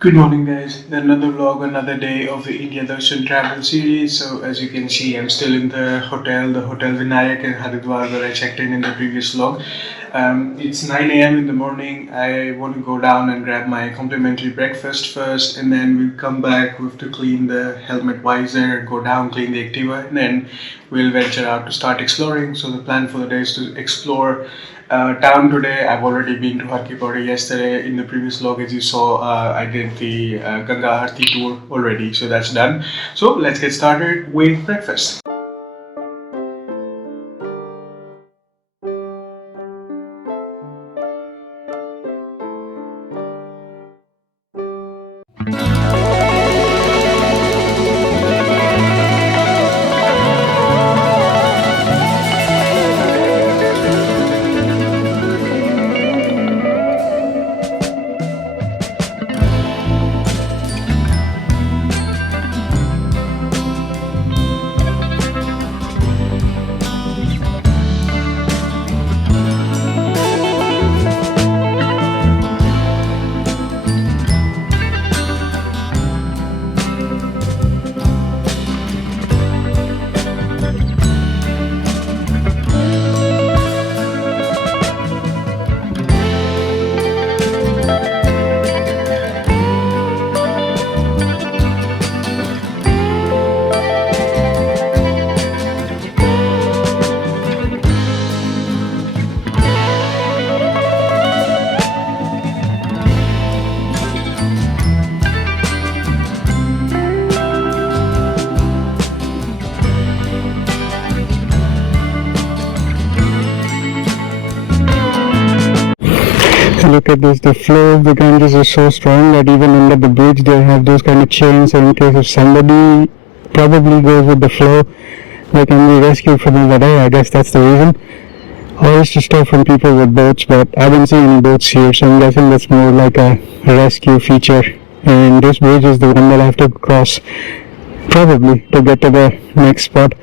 Good morning, guys. Another vlog, another day of the India Darshan travel series. So, as you can see, I'm still in the Hotel Vinayak in Haridwar, where I checked in the previous vlog. It's 9 a.m. in the morning. I want to go down and grab my complimentary breakfast first, and then we'll come back. We have to clean the helmet visor, go down, clean the Activa, and then we'll venture out to start exploring. So, the plan for the day is to explore town today. I've already been to Har Ki Pauri yesterday. In the previous vlog, as you saw, I did the Ganga Aarti tour already, so that's done. So let's get started with breakfast. Look at this, the flow of the Ganges is so strong that even under the bridge they have those kind of chains, so in case if somebody probably goes with the flow, they can be rescued from over there. I guess that's the reason. Or it's to stop from people with boats, but I don't see any boats here, so I'm guessing that's more like a rescue feature. And this bridge is the one that I have to cross, probably, to get to the next spot.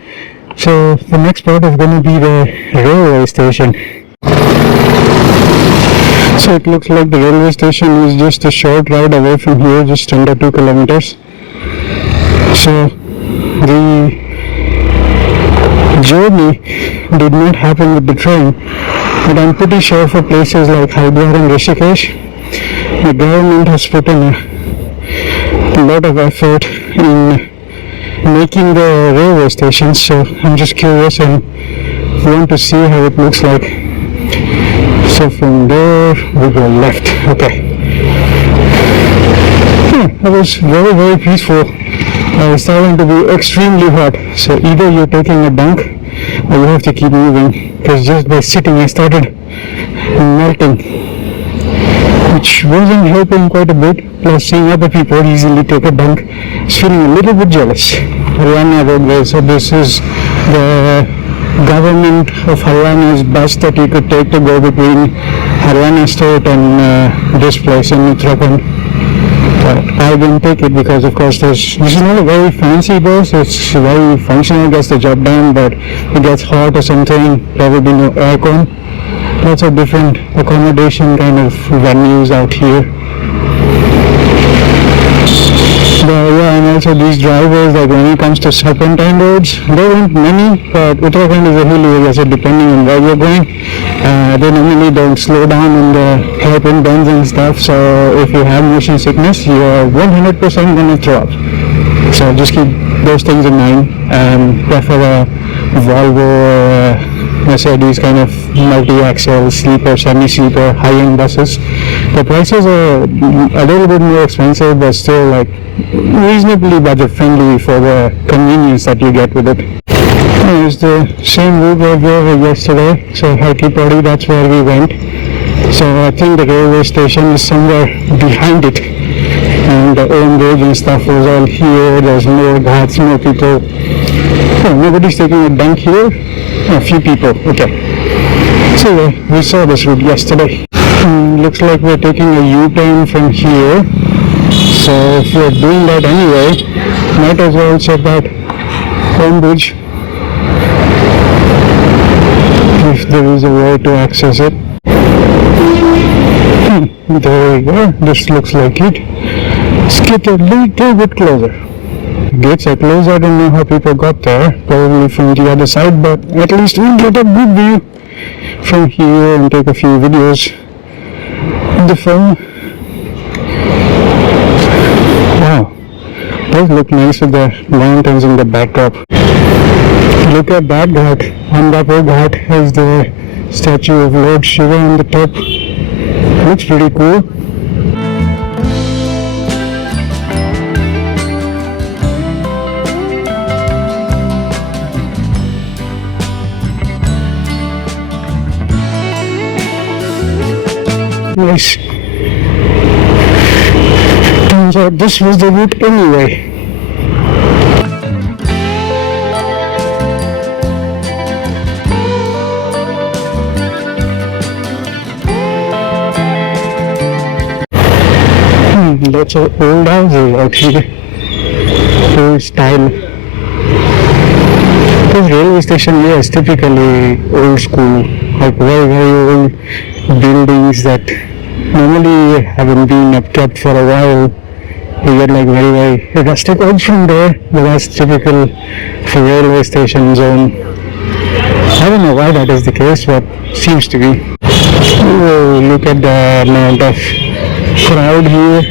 So the next spot is going to be the railway station. So it looks like the railway station is just a short ride away from here, just under 2 kilometers. So the journey did not happen with the train, but I'm pretty sure for places like Haridwar and Rishikesh, the government has put in a lot of effort in making the railway stations. So I'm just curious and want to see how it looks like. So from there we go left. Okay. That was very peaceful. It's starting to be extremely hot. So either you're taking a dunk or you have to keep moving, because just by sitting I started melting, which wasn't helping quite a bit. Plus seeing other people easily take a dunk, I was feeling a little bit jealous. Haryana Roadway. So this is the government of Haryana's bus that you could take to go between Haryana state and this place in Uttarakhand. But I didn't take it because, of course, this is not a very fancy bus. It's very functional, gets the job done, but it gets hot or something. Probably no aircon. Lots of different accommodation kind of venues out here. And also these drivers, like when it comes to serpentine roads, there aren't many, but Uttarakhand is a hilly area, so depending on where you're going, they normally don't slow down in the hairpin bends and stuff. So if you have motion sickness, you're 100% going to throw up. So just keep those things in mind. Prefer a Volvo or Mercedes kind of multi-axle, sleeper, semi-sleeper, high-end buses. The prices are a little bit more expensive, but still like reasonably budget-friendly for the convenience that you get with it. It's the same route I drove yesterday, so Har Ki Pauri, that's where we went. So I think the railway station is somewhere behind it, and the old bridge and stuff was all here. There's more ghats, more people. Oh, nobody's taking a dunk here. A few people, okay. So yeah, we saw this route yesterday. Looks like we're taking a U-turn from here. So if you're doing that anyway, might as well check out Home Bridge if there is a way to access it. There we go, this looks like it. Let's get a little bit closer. Gates are closed. I don't know how people got there. Probably from the other side, but at least we'll get a good view from here and take a few videos with the phone. Wow, does look nice with the mountains in the backdrop. Look at that ghat. On that ghat has the statue of Lord Shiva on the top. Looks pretty cool. Nice. Turns out this was the route anyway. Lots of old houses out here. Old style. This railway station here is typically old school, like very old buildings that normally haven't been kept for a while. You get like very rustic vibes from there, but that's typical for railway station zone. I don't know why that is the case, but seems to be. Oh, look at the amount of crowd here.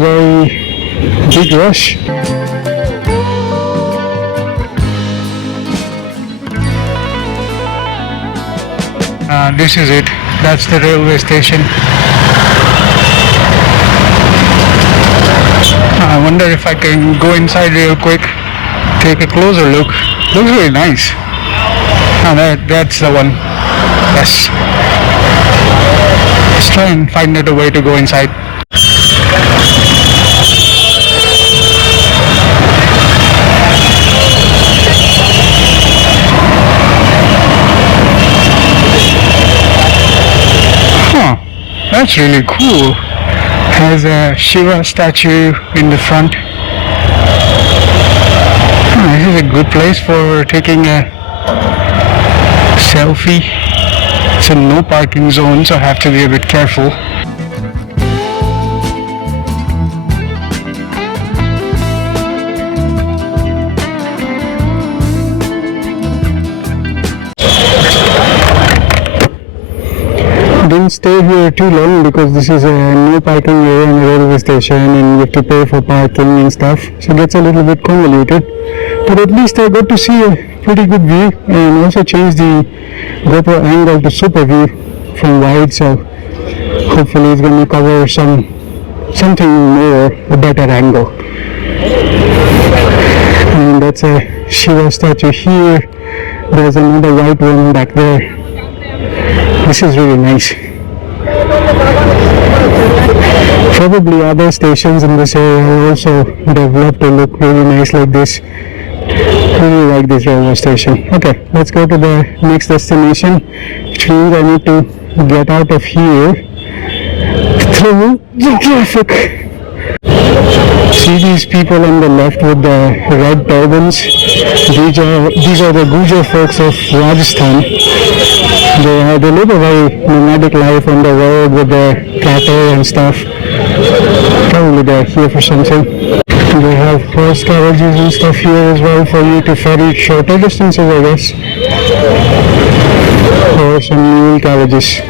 Very big rush. This is it. That's the railway station. I wonder if I can go inside real quick, take a closer look. Looks really nice. That's the one. Yes. Let's try and find a way to go inside. That's really cool. Has a Shiva statue in the front. This is a good place for taking a selfie. It's a no parking zone, so I have to be a bit careful. Didn't stay here too long because this is a no parking area in the railway station and you have to pay for parking and stuff, so it gets a little bit convoluted, but at least I got to see a pretty good view and also changed the GoPro angle to super view from wide, so hopefully it's going to cover something more, a better angle. And that's a Shiva statue here. There's another white one back there. This is really nice. Probably other stations in this area are also developed to look really nice like this. Really like this railway station. Okay, let's go to the next destination, which means I need to get out of here through the traffic. See these people on the left with the red turbans? These are the Gujar folks of Rajasthan. They live a very nomadic life on the road with their cattle and stuff. Probably they're here for something. They have horse carriages and stuff here as well for you to ferry shorter distances, I guess. Horse and mule carriages.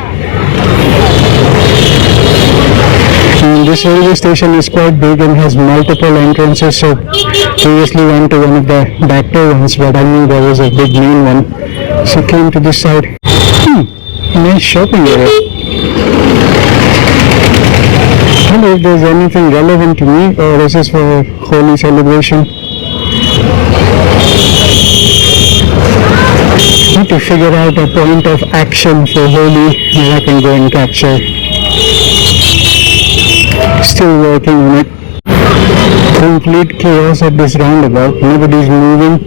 And this railway station is quite big and has multiple entrances, so previously went to one of the back door ones, but I knew there was a big main one, so came to this side. Nice shopping area. I don't know if there's anything relevant to me or this is for Holi celebration. Need to figure out a point of action for Holi that I can go and capture. Still working on it. Complete chaos at this roundabout. Nobody's moving.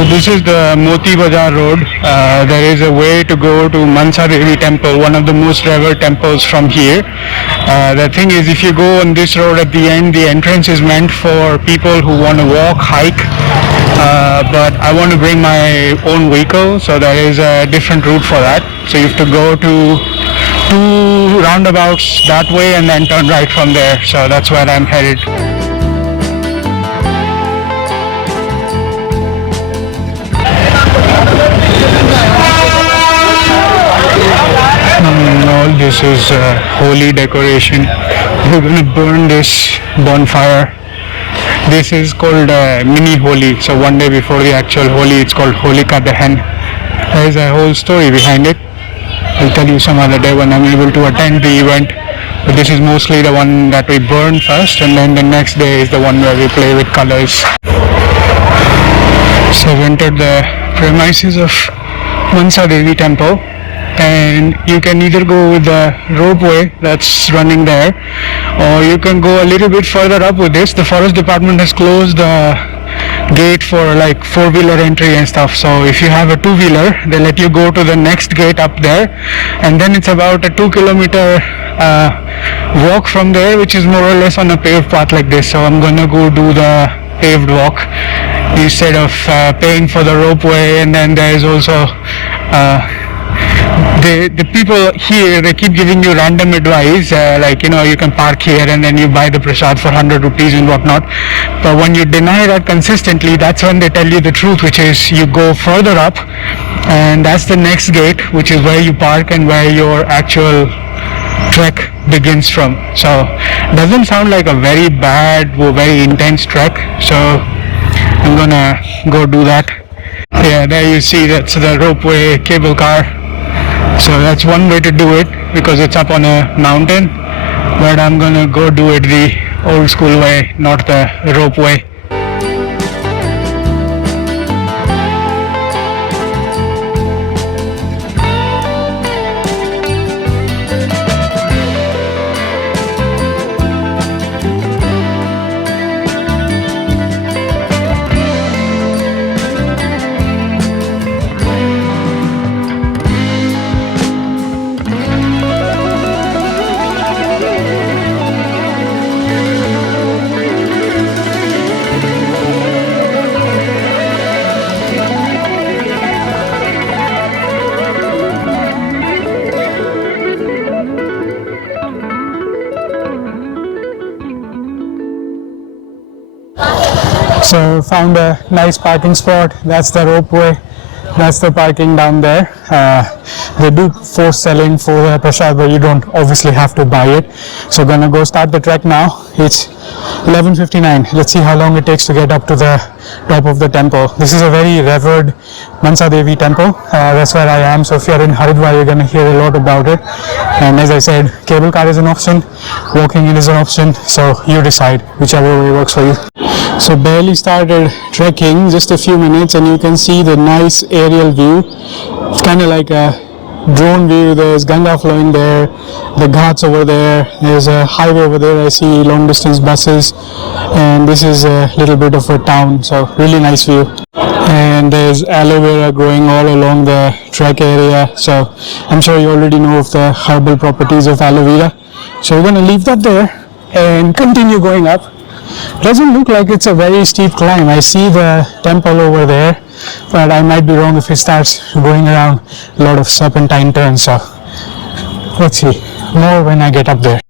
So this is the Moti Bazar road. There is a way to go to Mansa Devi temple, one of the most revered temples from here. The thing is, if you go on this road at the end, the entrance is meant for people who want to walk, hike. But I want to bring my own vehicle, so there is a different route for that. So you have to go to two roundabouts that way and then turn right from there. So that's where I'm headed. All this is holy decoration. We're gonna burn this bonfire. This is called mini Holi. So one day before the actual Holi, it's called Holika Dahan. There is a whole story behind it. I'll tell you some other day when I'm able to attend the event. But this is mostly the one that we burn first, and then the next day is the one where we play with colors. So I've entered the premises of Mansa Devi temple, and you can either go with the ropeway that's running there, or you can go a little bit further up with this. The forest department has closed the gate for like four-wheeler entry and stuff, so if you have a two-wheeler, they let you go to the next gate up there, and then it's about a 2-kilometer walk from there, which is more or less on a paved path like this. So I'm gonna go do the paved walk instead of paying for the ropeway. And then there is also the people here, they keep giving you random advice, like, you can park here and then you buy the prasad for 100 rupees and whatnot. But when you deny that consistently, that's when they tell you the truth, which is you go further up, and that's the next gate, which is where you park and where your actual trek begins from. So it doesn't sound like a very bad or very intense trek, so I'm gonna go do that. Yeah, there you see, that's the ropeway cable car. So that's one way to do it, because it's up on a mountain, but I'm gonna go do it the old school way, not the rope way. So found a nice parking spot. That's the ropeway. That's the parking down there. They do force selling for the prasad, but you don't obviously have to buy it. So gonna go start the trek now. It's 11:59. Let's see how long it takes to get up to the top of the temple. This is a very revered Mansa Devi temple. That's where I am. So if you're in Haridwar, you're gonna hear a lot about it. And as I said, cable car is an option, walking in is an option. So you decide whichever way works for you. So barely started trekking, just a few minutes, and you can see the nice aerial view. It's kind of like a drone view. There's Ganga flowing there, the ghats over there, there's a highway over there. I see long distance buses, and this is a little bit of a town, so really nice view. And there's aloe vera growing all along the trek area, so I'm sure you already know of the herbal properties of aloe vera. So we're going to leave that there and continue going up. Doesn't look like it's a very steep climb. I see the temple over there, but I might be wrong if it starts going around a lot of serpentine turns. So let's see more when I get up there.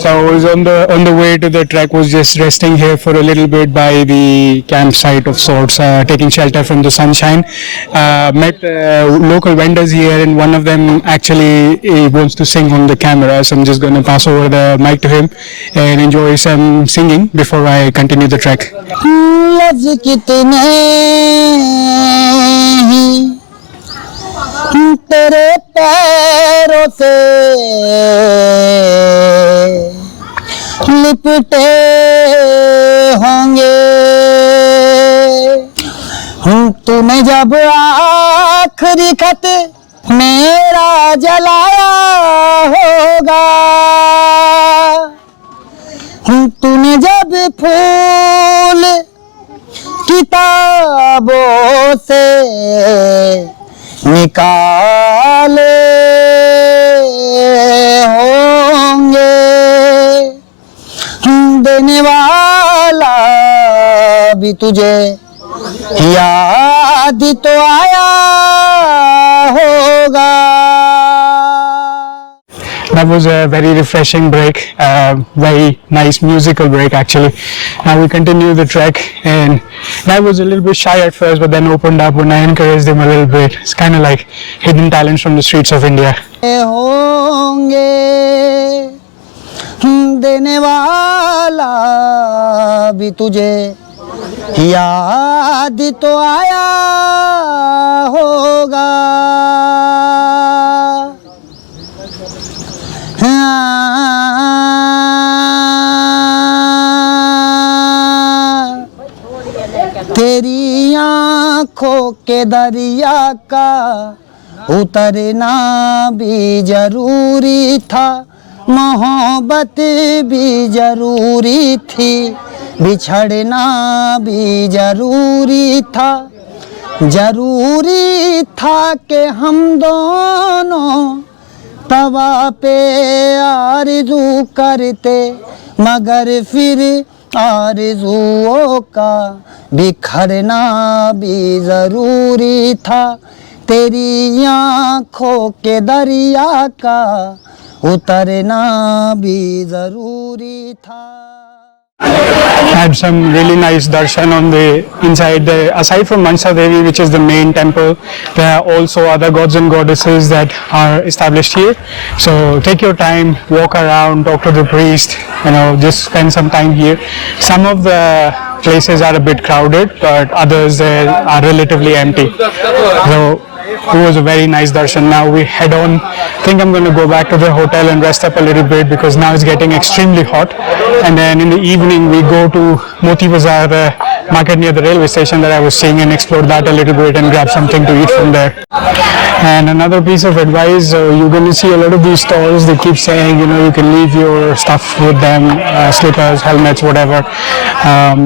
So I was on the way to the trek, was just resting here for a little bit by the campsite of sorts, taking shelter from the sunshine. Met local vendors here, and one of them actually wants to sing on the camera, so I'm just going to pass over the mic to him and enjoy some singing before I continue the trek. तेरे पैरों से लिपटे होंगे, तूने जब आखिरी खत मेरा जलाया होगा, से निकाले होंगे, देने वाला भी तुझे याद तो आया होगा. That was a very refreshing break, very nice musical break actually. Now we continue the trek, and I was a little bit shy at first but then opened up when I encouraged him a little bit. It's kind of like hidden talents from the streets of India. होंगे, देने वाला भी तुझे याद तो आया होगा. तेरी आँखों के दरिया का उतरना भी जरूरी था, मोहब्बत भी जरूरी थी, बिछड़ना भी जरूरी था. जरूरी था कि हम दोनों तवा पे आरज़ू करते, मगर फिर आरज़ुओं का बिखरना भी ज़रूरी था. तेरी आँखों के दरिया का उतरना भी ज़रूरी था. Had some really nice darshan on the inside. Aside from Mansa Devi, which is the main temple, there are also other gods and goddesses that are established here. So take your time, walk around, talk to the priest, just spend some time here. Some of the places are a bit crowded, but others are relatively empty. So it was a very nice darshan. Now we head on. I think I'm going to go back to the hotel and rest up a little bit because now it's getting extremely hot. And then in the evening we go to Moti Bazaar, the market near the railway station that I was seeing, and explore that a little bit and grab something to eat from there. And another piece of advice, you're going to see a lot of these stalls, they keep saying, you can leave your stuff with them, slippers, helmets, whatever.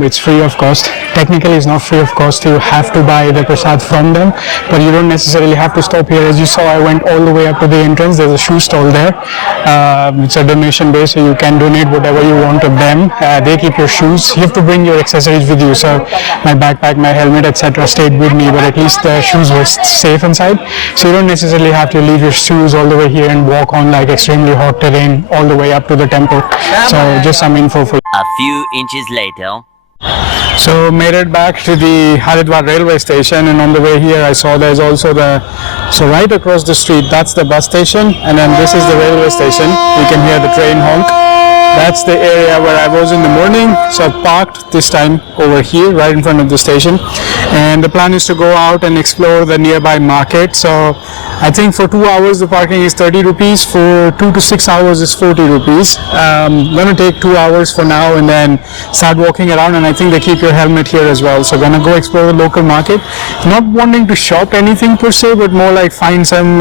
It's free of cost. Technically it's not free of cost, you have to buy the prasad from them, but you don't necessarily have to stop here. As you saw, I went all the way up to the entrance. There's a shoe stall there. It's a donation base, so you can donate whatever you want to them. They keep your shoes. You have to bring your accessories with you. So my backpack, my helmet, etc. stayed with me, but at least the shoes were safe inside. So you don't necessarily have to leave your shoes all the way here and walk on like extremely hot terrain all the way up to the temple. So just some info for you. A few inches later. So made it back to the Haridwar railway station, and on the way here I saw there's also so right across the street, that's the bus station, and then this is the railway station. You can hear the train honk. That's the area where I was in the morning, so I parked this time over here right in front of the station, and the plan is to go out and explore the nearby market. So I think for 2 hours the parking is 30 rupees, for 2 to 6 hours is 40 rupees. I'm gonna take 2 hours for now and then start walking around, and I think they keep your helmet here as well. So gonna go explore the local market, not wanting to shop anything per se, but more like find some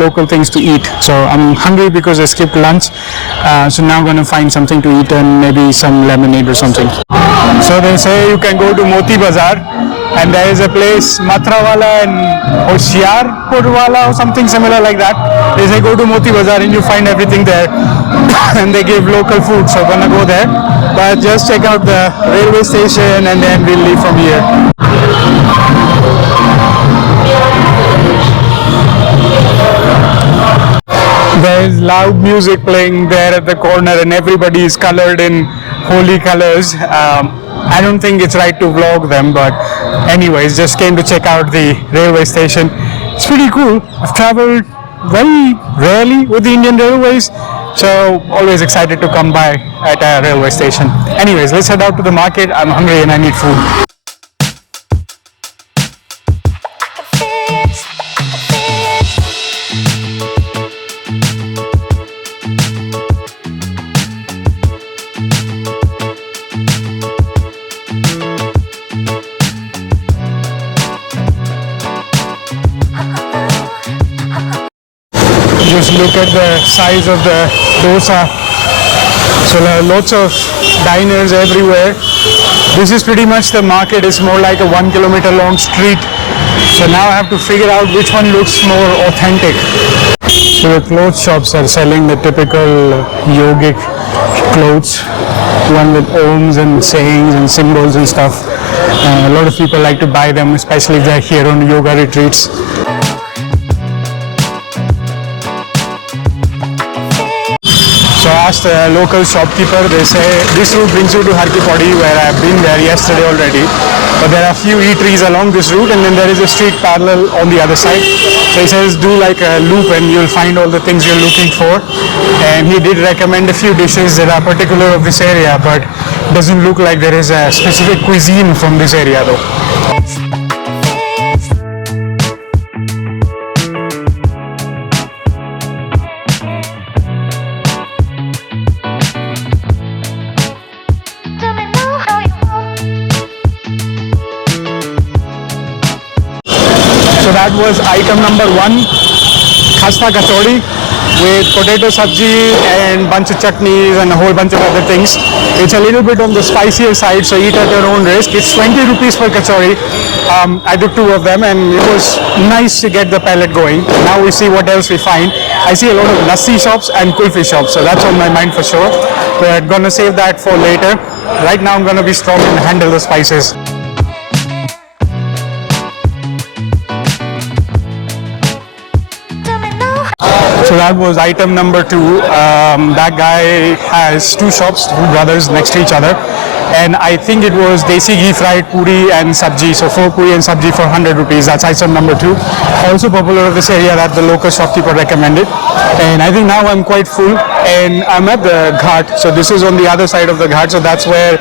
local things to eat. So I'm hungry because I skipped lunch, so now I'm gonna find something to eat and maybe some lemonade or something. So they say you can go to Moti Bazaar, and there is a place Matra Wala and Hoshiarpur Wala or something similar like that. They say go to Moti Bazaar and you find everything there and they give local food, so gonna go there. But just check out the railway station and then we'll leave from here. There is loud music playing there at the corner and everybody is colored in holy colors. I don't think it's right to vlog them, but anyways, just came to check out the railway station. It's pretty cool. I've traveled very rarely with the Indian Railways, so always excited to come by at a railway station. Anyways, let's head out to the market. I'm hungry and I need food. Just look at the size of the dosa. So there are lots of diners everywhere. This is pretty much the market. It's more like a 1 kilometer long street. So now I have to figure out which one looks more authentic. So the clothes shops are selling the typical yogic clothes, one with ohms and sayings and symbols and stuff. A lot of people like to buy them, especially if they're here on yoga retreats. So I asked a local shopkeeper, they say this route brings you to Har Ki Pauri, where I've been there yesterday already. But there are a few eateries along this route, and then there is a street parallel on the other side. So he says do like a loop and you'll find all the things you're looking for. And he did recommend a few dishes that are particular of this area, but doesn't look like there is a specific cuisine from this area though. So that was item number 1, khasta kachori with potato sabji and bunch of chutneys and a whole bunch of other things. It's a little bit on the spicier side, so eat at your own risk. It's 20 rupees per kachori. I took 2 of them and it was nice to get the palate going. Now we see what else we find. I see a lot of lassi shops and kulfi shops, so that's on my mind for sure. We're gonna save that for later. Right now I'm gonna be strong and handle the spices. So that was item number 2. That guy has 2 shops, 2 brothers next to each other. And I think it was desi ghee fried puri and sabji. So 4 puri and sabji for 100 rupees. That's item number 2. Also popular in this area that the local shopkeeper recommended. And I think now I'm quite full and I'm at the ghat. So this is on the other side of the ghat. So that's where,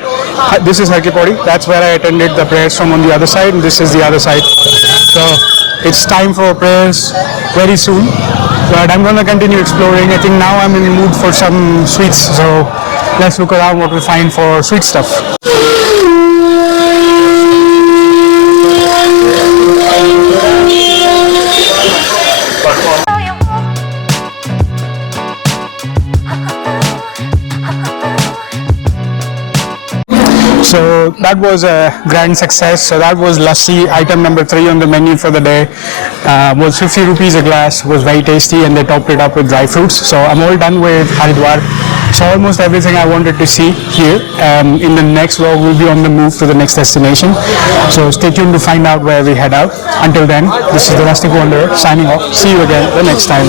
this is Har Ki Pauri. That's where I attended the prayers from on the other side. And this is the other side. So it's time for prayers very soon. But I'm going to continue exploring. I think now I'm in the mood for some sweets. So let's look around what we find for sweet stuff. So that was a grand success. So that was lassi, item number 3 on the menu for the day. Was 50 rupees a glass, was very tasty, and they topped it up with dry fruits. So I'm all done with Haridwar. So almost everything I wanted to see here. In the next vlog we'll be on the move to the next destination. So stay tuned to find out where we head out. Until then, this is the Rustic Wanderer signing off. See you again the next time.